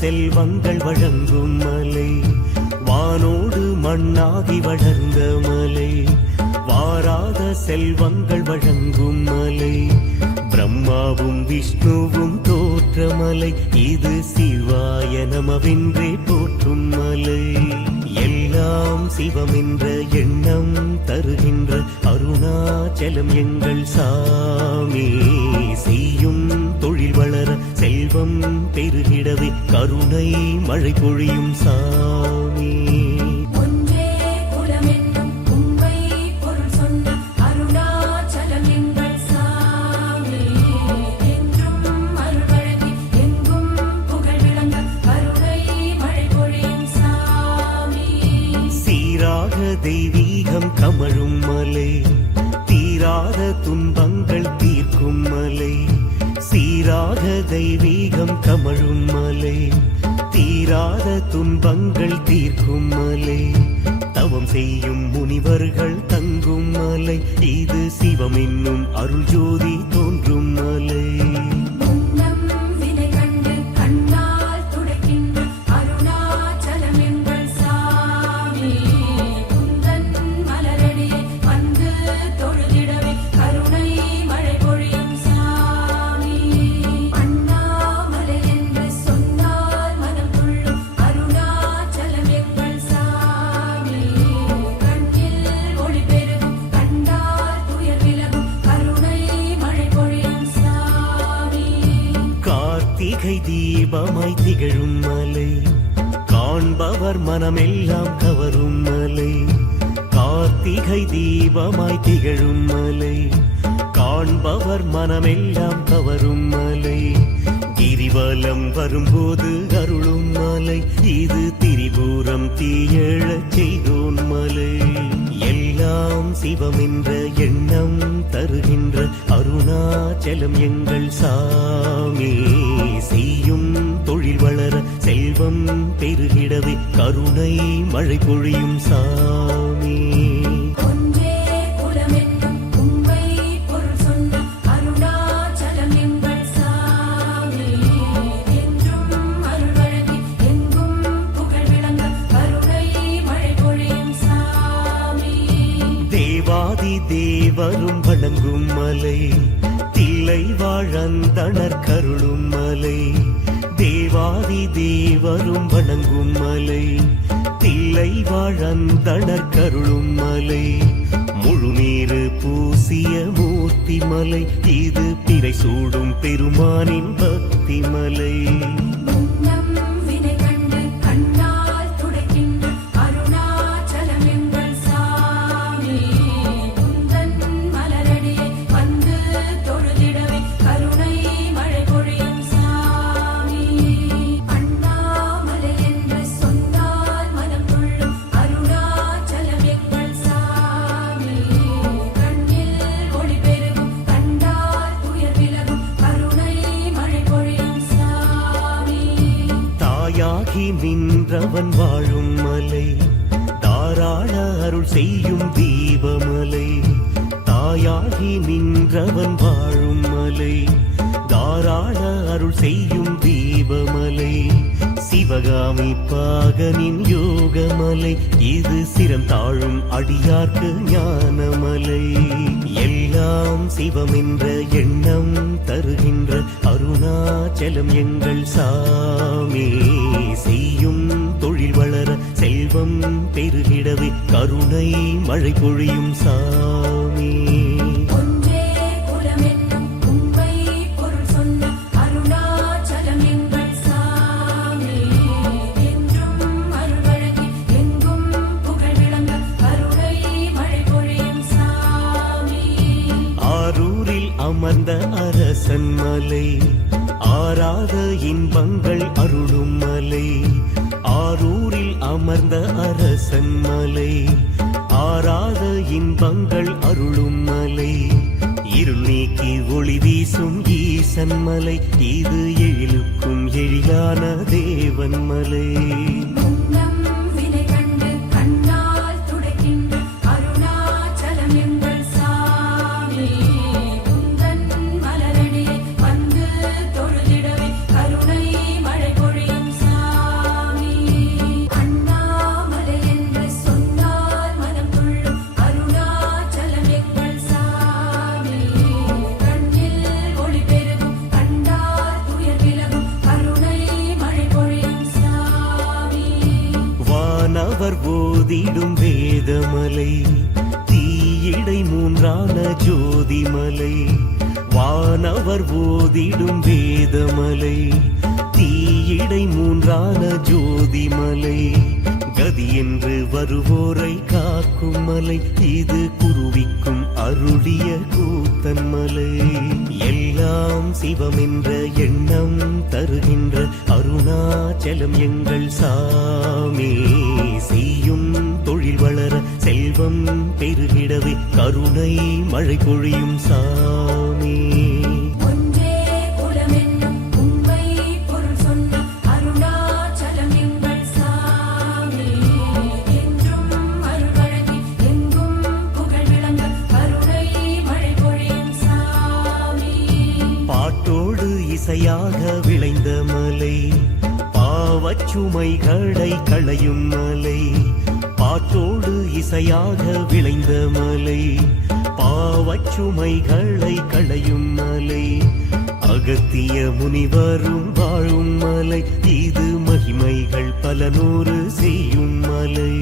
செல்வங்கள் வழங்கும் மலை, வானோடு மண்ணாகி வளர்ந்த மலை, வாராத செல்வங்கள் வழங்கும் மலை, பிரம்மாவும் விஷ்ணுவும் தோற்ற மலை, இது சிவாய நமவென்றே போற்றும் மலை. எல்லாம் சிவமென்ற எண்ணம் தருகின்ற அருணாச்சலம் எங்கள் சாமி, செய்யும் தொழில் வளர செல்வம் பெருகிடவே கருணை மழை பொழியும் சாமி. தெய்வீகம் கமழும் மலை, தீராத துன்பங்கள் தீர்க்கும் மலை, சீராக தெய்வீகம் கமழும் மலை, தீராத துன்பங்கள் தீர்க்கும் மலை, தவம் செய்யும் முனிவர்கள் தங்கும் மலை, இது சிவம் என்னும் அருள் ஜோதி தோன்றும் மலை. கார்த்திகை தீபமாய் திகழும் மலை, காண்பவர் மனமெல்லாம் கவரும் மலை, கார்த்திகை தீபமாய் திகழும் மலை, காண்பவர் மனமெல்லாம் கவரும் மலை, கிரிவலம் வரும்போது அருளும் மலை, இது திரிபுரம் தீயழச் செய்தோன் மலை. எல்லாம் சிவமென்ற எண்ணம் தருகின்ற அருணாச்சலம் எங்கள் சாமி, செய்யும் தொழில் வளர செல்வம் பெருகிடவே கருணை மழை பொழியும் சாமி. தேவரும் வணங்கும் மலை, தில்லை வாழந்தனர் கருளும் மலை, தேவாதி தேவரும் வணங்கும் மலை, தில்லை வாழந்தனர் கருளும் மலை, முழுநீரு பூசிய மூர்த்தி மலை, இது பிறை சூடும் பெருமானின் பக்தி மலை. நின்றவன் வாழும் மலை, தாராள அருள் செய்யும் தீபமலை, தாயாகி நின்றவன் வாழும் மலை, தாராள அருள் செய்யும் தீபமலை, சிவகாமி பாகனின் யோகமலை, இது சிரம் தாழும் அடியார்க்கு ஞானமலை. எல்லாம் சிவமென்ற எண்ணம் தருகின்ற அருணாச்சலம் எங்கள் சாமி, செய்யும் தொழில் வளர செல்வம் பெருகிடவே கருணை மழை பொழியும் சாமி. அமர்ந்த அரசன் மலை, ஆராத இன்பங்கள் அருளும் மலை, ஆரூரில் அமர்ந்த அரசன் மலை, ஆராத இன்பங்கள் அருளும் மலை, இருள் நீக்கி ஒளி வீசும் ஈசன் மலை, இது எழிலுக்கும் எழிலான தேவன் மலை. மலை, தீயிடை மூன்றான ஜோதிமலை, வானவர் ஓதிடும் வேதமலை, தீயிடை மூன்றான ஜோதிமலை, கதி என்று வருவோரை காக்கும் மலை, இது குருவிக்கும் அருளிய கூத்தன் மலை. எல்லாம் சிவம் என்ற எண்ணம் தருகின்ற அருணாச்சலம் எங்கள் சாமி, செய்யும் தொழில் வளர செல்வம் பெருகிடவே கருணை மழை பொழியும் சாமி. ஒன்றே குலமென்னும் உண்மை பொருள் சொன்ன அருணாச்சலம் எங்கள் சாமி, என்றும் அருள்வழங்கி எங்கும் புகழ் விளங்க கருணை மழை பொழியும் சாமி. பாட்டோடு இசையாக விளைந்த மலை, பாவச்சுமைகளை களையும் மலை, பாட்டோடு இசையாக விளைந்த மலை, பாவச்சுமைகளை களையும் மலை, அகத்திய முனிவரும் வாழும் மலை, இது மகிமைகள் பல நூறு செய்யும் மலை.